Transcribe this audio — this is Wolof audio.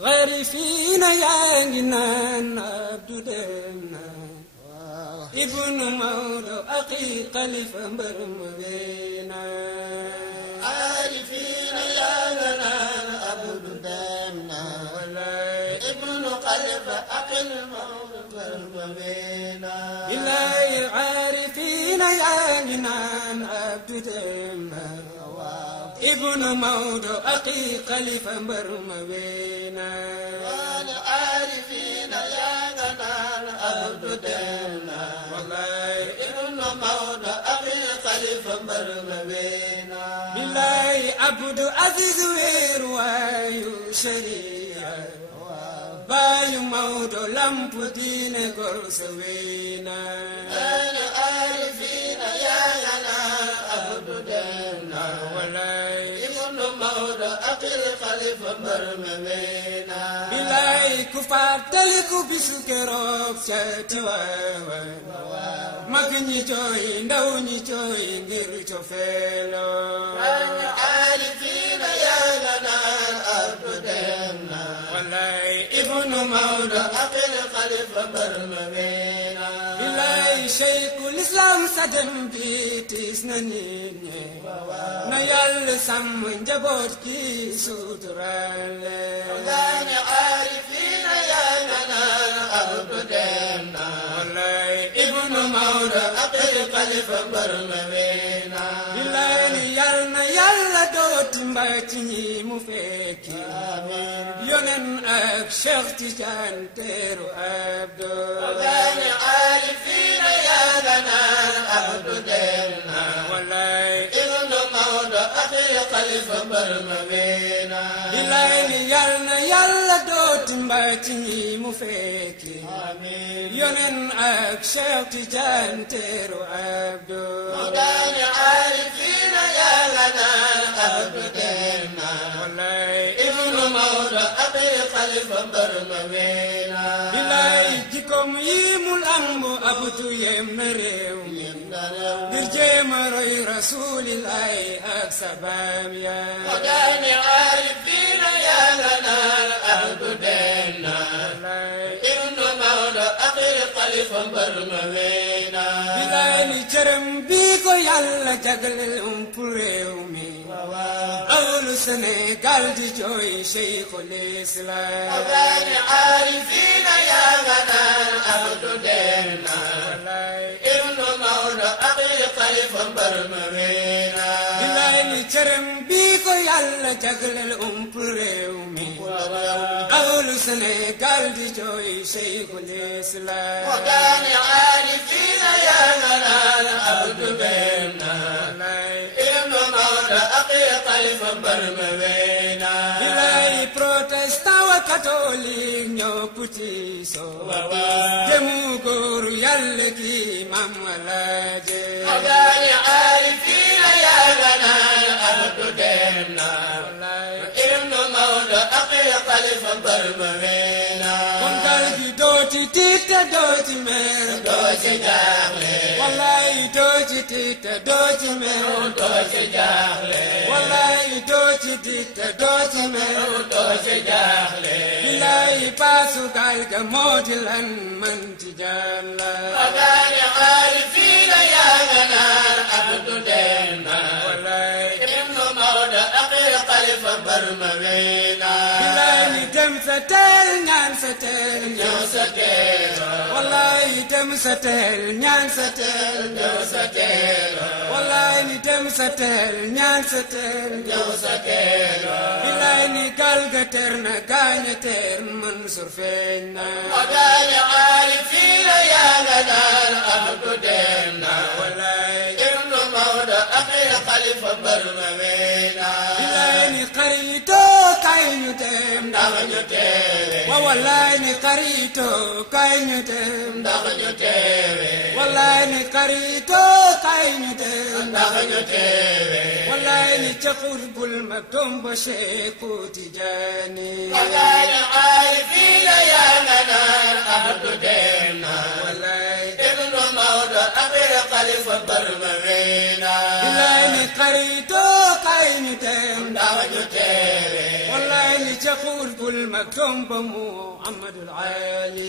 غارفين يا جنان عبد دمنا ابن مولى أخي خليفة برمبينا عارفين يا جنان عبد دمنا ابن خليفة أخي المولى برمبينا بالله عارفين يا جنان عبد دمنا ابن مولى أخي خليفة برمبينا عارفين يا جنان عبد دمنا ابن مولى أخي خليفة برمبينا بالله عبد عزيز ويرواي شريعة باي مولى لمب دين قرسوينا عارفين يا جنان عبد دمنا ابن مولى أخي خليفة برمبينا بالله كفار تلكو بسكروك شاتوا مكني جوي ndawni جوي ngir cofelo عارفين يا جنان عبد دمنا ابن مولى أخي خليفة برمبينا بالله شيخ الإسلام سدم بيتس ننيني نيال سام نجبوت كي سوترال عارفين يا جنان عبد دمنا ابن مولى أخي خليفة برمبينا بالله نيال دوت مباتني مفكي يونن أك شيخ تجان تيرو عبدو عارفين يا جنان عبد دمنا ابن مولى أخي خليفة برمبينا بالله نيال دوت مباتني مفكي يونن أك شيخ تجان تيرو عبدو عارفين يا جنان عبد دمنا ابن مولى أخي خليفة برمبينا بالله جيكم يمول أمو أبو يمنريو برجيم روي رسول الله أكسبام يا عارفين يا جنان عبد دمنا ابن مولى أخي خليفة برمبينا بالله جرم بيكو يالا جغل الأمبريومي أول سنغال دي جوي شيخ الإسلام عارفين يا جنان عبد دمنا ابن مولى أخي خليفة برمبينا بالله جرم بيكو يالا جغل الأمبريومي أول سنغال دي جوي شيخ الإسلام عارفين يا جنان عبد دمنا ابن مولى أخي خليفة برمبينا بالله protestant wa catholique ñoo putiso demu góor yàlla ki mam alaaje عارفين يا جنان عبد دمنا ابن مولى أخي خليفة برمبينا kon dal gi dooti tiita dooti mer dooti jaaxle wallahi dooti tiita dooti mer dooti jaaxle wallahi dooti tiita dooti mer dooti jaaxle billahi paasu gaal ga mooti lan man ci jàlla عارفين يا جنان عبد دمنا ابن مولى أخي خليفة برمبينا billahi dem sa teel ñaan sa teel ñëw sa teel wallahi dem sa teel ñaan sa teel ñëw sa teel wallahi ni dem sa teel ñaan sa teel ñëw sa teel billahi ni gaal ga teer na gaaña teer Mansour feeñ na عارفين يا جنان عبد دمنا ابن مولى أخي خليفة برمبينا billahi ni xaritoo kay ñu dem ndax ñu teewe wa wallahi ni xaritoo kay ñu dem ndax ñu teewe wallahi ni xaritoo kay ñu dem ndax ñu teewe wallahi ni ca xurbul maktum ba Cheikhu Tijaani عارفين يا جنان عبد دمنا ابن مولى أخي خليفة برمبينا billahi ni xaritoo kay ñu dem ndax ñu teewe wallaay li ca xuur bul mag tomba mu Muhammadul Ali